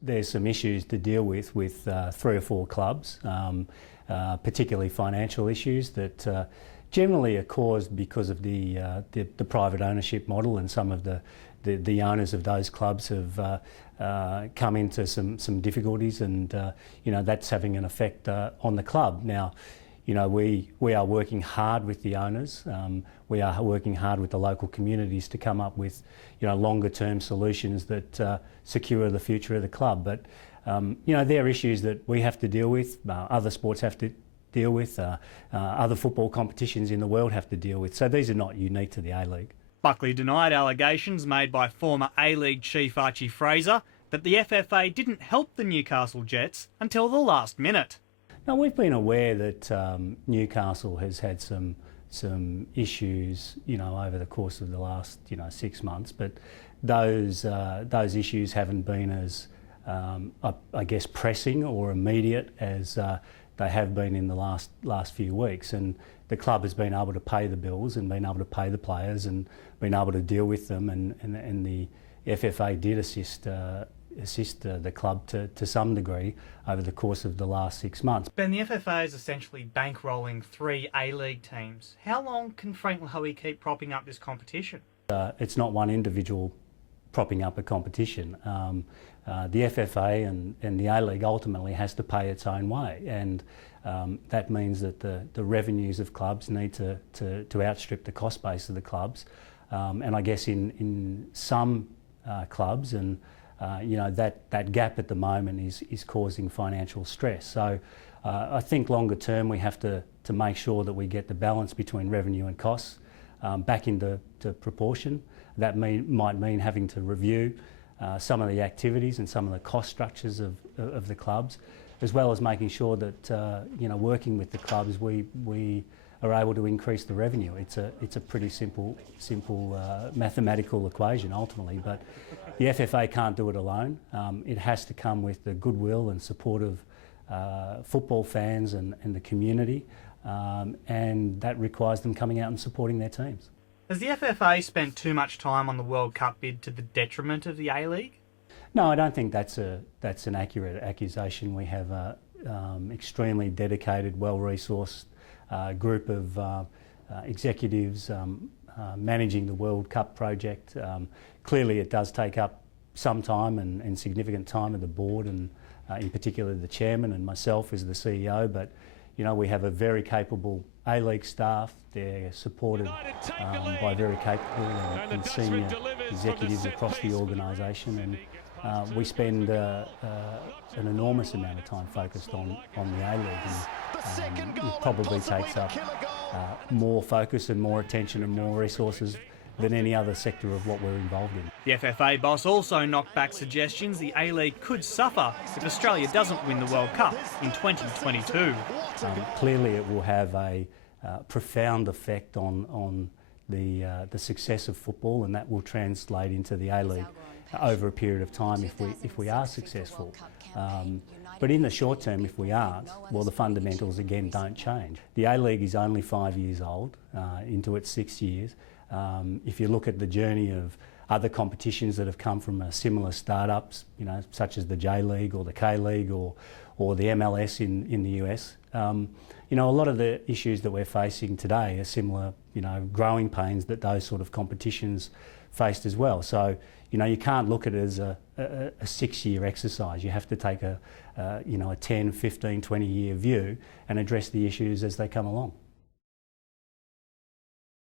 There's some issues to deal with 3 or 4 clubs, particularly financial issues that generally are caused because of the private ownership model, and some of the owners of those clubs have come into some difficulties, and that's having an effect on the club. Now, we are working hard with the owners. We are working hard with the local communities to come up with longer term solutions that secure the future of the club. But there are issues that we have to deal with, other sports have to deal with, other football competitions in the world have to deal with. So these are not unique to the A-League. Buckley denied allegations made by former A-League chief Archie Fraser that the FFA didn't help the Newcastle Jets until the last minute. Now, we've been aware that Newcastle has had some issues, over the course of the last 6 months, but those issues haven't been as I guess pressing or immediate as they have been in the last few weeks, and the club has been able to pay the bills and been able to pay the players and been able to deal with them, and the FFA did assist the club to some degree over the course of the last 6 months. Ben, the FFA is essentially bankrolling 3 A-League teams. How long can Frank Lowy keep propping up this competition? It's not one individual propping up a competition. The FFA and the A-League ultimately has to pay its own way, and that means that the revenues of clubs need to outstrip the cost base of the clubs. And I guess in some clubs, and that gap at the moment is causing financial stress. So I think longer term we have to make sure that we get the balance between revenue and costs back into proportion. That might mean having to review some of the activities and some of the cost structures of the clubs, as well as making sure that working with the clubs we are able to increase the revenue. It's a pretty simple mathematical equation ultimately, but the FFA can't do it alone. It has to come with the goodwill and support of football fans and the community, and that requires them coming out and supporting their teams. Has the FFA spent too much time on the World Cup bid to the detriment of the A-League? No, I don't think that's an accurate accusation. We have an extremely dedicated, well-resourced group of executives managing the World Cup project. Clearly it does take up some time and significant time of the board, and in particular the chairman and myself as the CEO, but we have a very capable A-League staff. They're supported by very capable and senior executives across the organisation, and we spend an enormous amount of time focused on the A-League, and it probably takes up more focus and more attention and more resources than any other sector of what we're involved in. The FFA boss also knocked back suggestions the A-League could suffer if Australia doesn't win the World Cup in 2022. Clearly it will have a profound effect on the success of football, and that will translate into the A-League over a period of time if we are successful. But in the short term, if we aren't, well, the fundamentals again don't change. The A-League is only 5 years old, into its 6 years. If you look at the journey of other competitions that have come from similar startups, such as the J-League or the K-League or the MLS in the US, a lot of the issues that we're facing today are similar, growing pains that those sort of competitions faced as well. So, you can't look at it as a 6-year exercise. You have to take a 10, 15, 20-year view and address the issues as they come along.